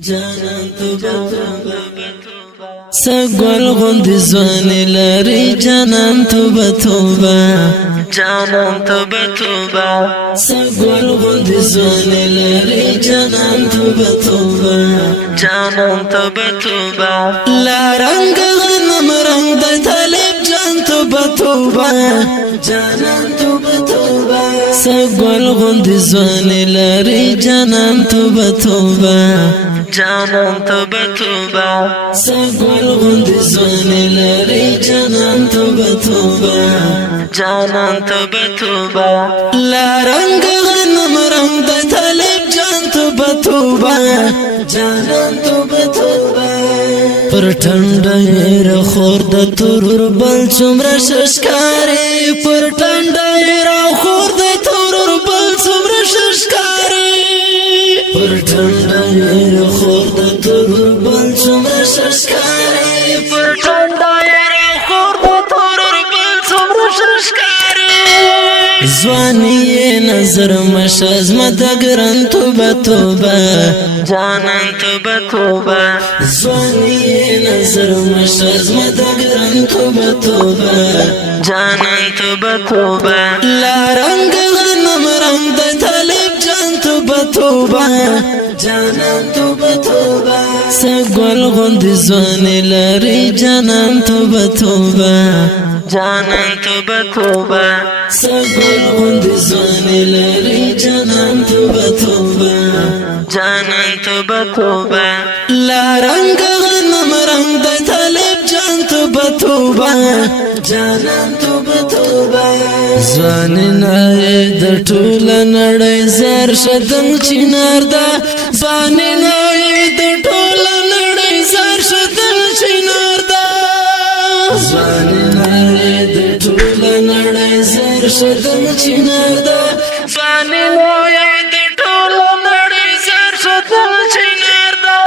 جانان توبه سگل غند زوانی لاری جانان توبه جانان توبه سگل غند زوانی لاری جانان توبه جانان توبه لارنگ غنم رنگ د طالب جان توبه جانان توبه سگل غند زوانی لاری جانان توبه جانان توبه سگل غند زوانی لاری جانان توبه جانان توبه لارنگ غنم رنگ د طالب جان توبه جانان توبه پر ټنډه را خور د تورور بل څومره ششکاري پر ټنډه را خور د تورور بل څومره ششکاري پر ټنډه را خور د تورور بل څومره ششکاري پر ټنډه را خور د تورور بل څومره ششکاري زوانی نظر مشاز مدگرن توبه جانان توبه زوانی نظر مشاز مدگرن توبه جانان توبه لارنگ غنم رنگ د طالب جان توبه جانان توبه سگل غند زوانی لاری جانان توبه جانان توبه سگل غند زوانی لاری جانان توبه جانان توبه لارنگ غنم رنگ د طالب جان توبه جانان توبه زوانی نای د ټول نړۍ زر شدم چینار دا زوانی نای د ټول نړۍ زر شدم چینار دا زوانی نای د ټول نړۍ زر شدم چینار دا زوانی نای د ټول نړۍ زر شدم چینار دا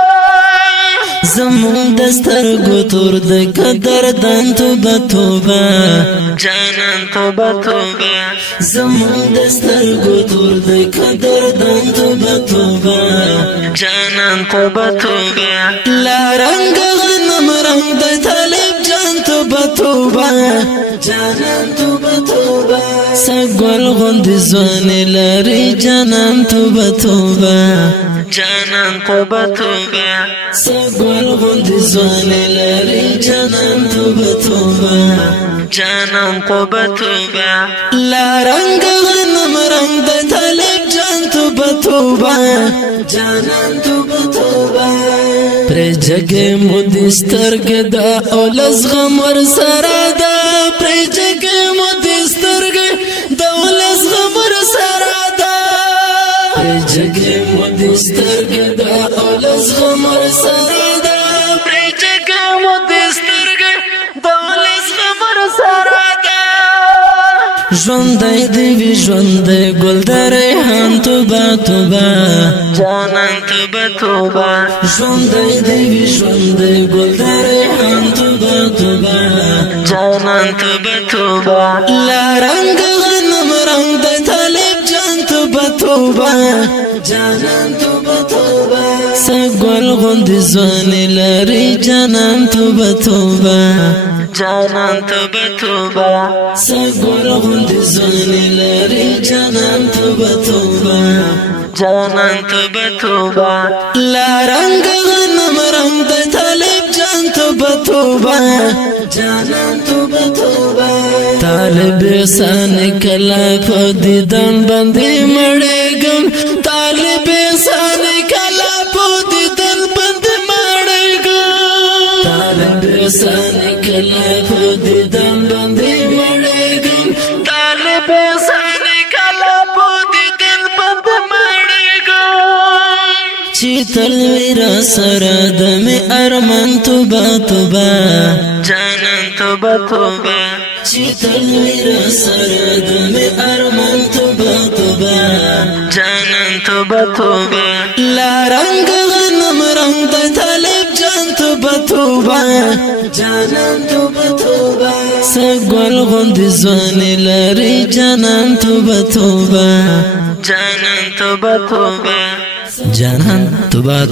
زمون دستر گوتور د قدر دان توبه جانان توبه زمون دستر گوتور د قدر دان توبه جانان توبه لارنگ غنم رنگ د طالب جان توبه جانان توبه سگل غند زوانی لاری جانان توبه جانان توبه سگل غند زوانی لاری جانان توبه جانان توبه لارنگ غنم رنگ د طالب جان توبه جانان توبه پر جگه مدسترگ دا اولز غمر سرادا پر جگه مدسترگ دا اولز غمر سرادا پر جگه مدسترگ دا اولز غمر سرادا پر جگه مدسترگ دا اولز غمر سرادا ژوندی دی ژوندی گل د ریحان توبه جانان توبه ژوندی دی ژوندی گل د ریحان توبه جانان توبه لارنگ غنم رنگ د طالب جان توبه جانان توبه سگل غند زوانی لاری جانان توبه جانان توبه سگل غند زوانی لاری جانان توبه جانان توبه لارنگ غنم رنگ د طالب جان توبه جانان توبه طالب سان کلا په دیدن باندې مړېږم طالب سان کلا په دیدن باندې مړېږم طالب سان کلا په دیدن باندې مړېږم طالب سان کلا په دیدن باندې مړېږم چې تلویرا سره د می ارمان توبه جانان توبه چې تلویرا سره د می ارمان توبه جانان توبه لارنگ غنم رنگ د طالب جان توبه جانان توبه سگل غند زوانی لاری جانان توبه جانان توبه جانان توبه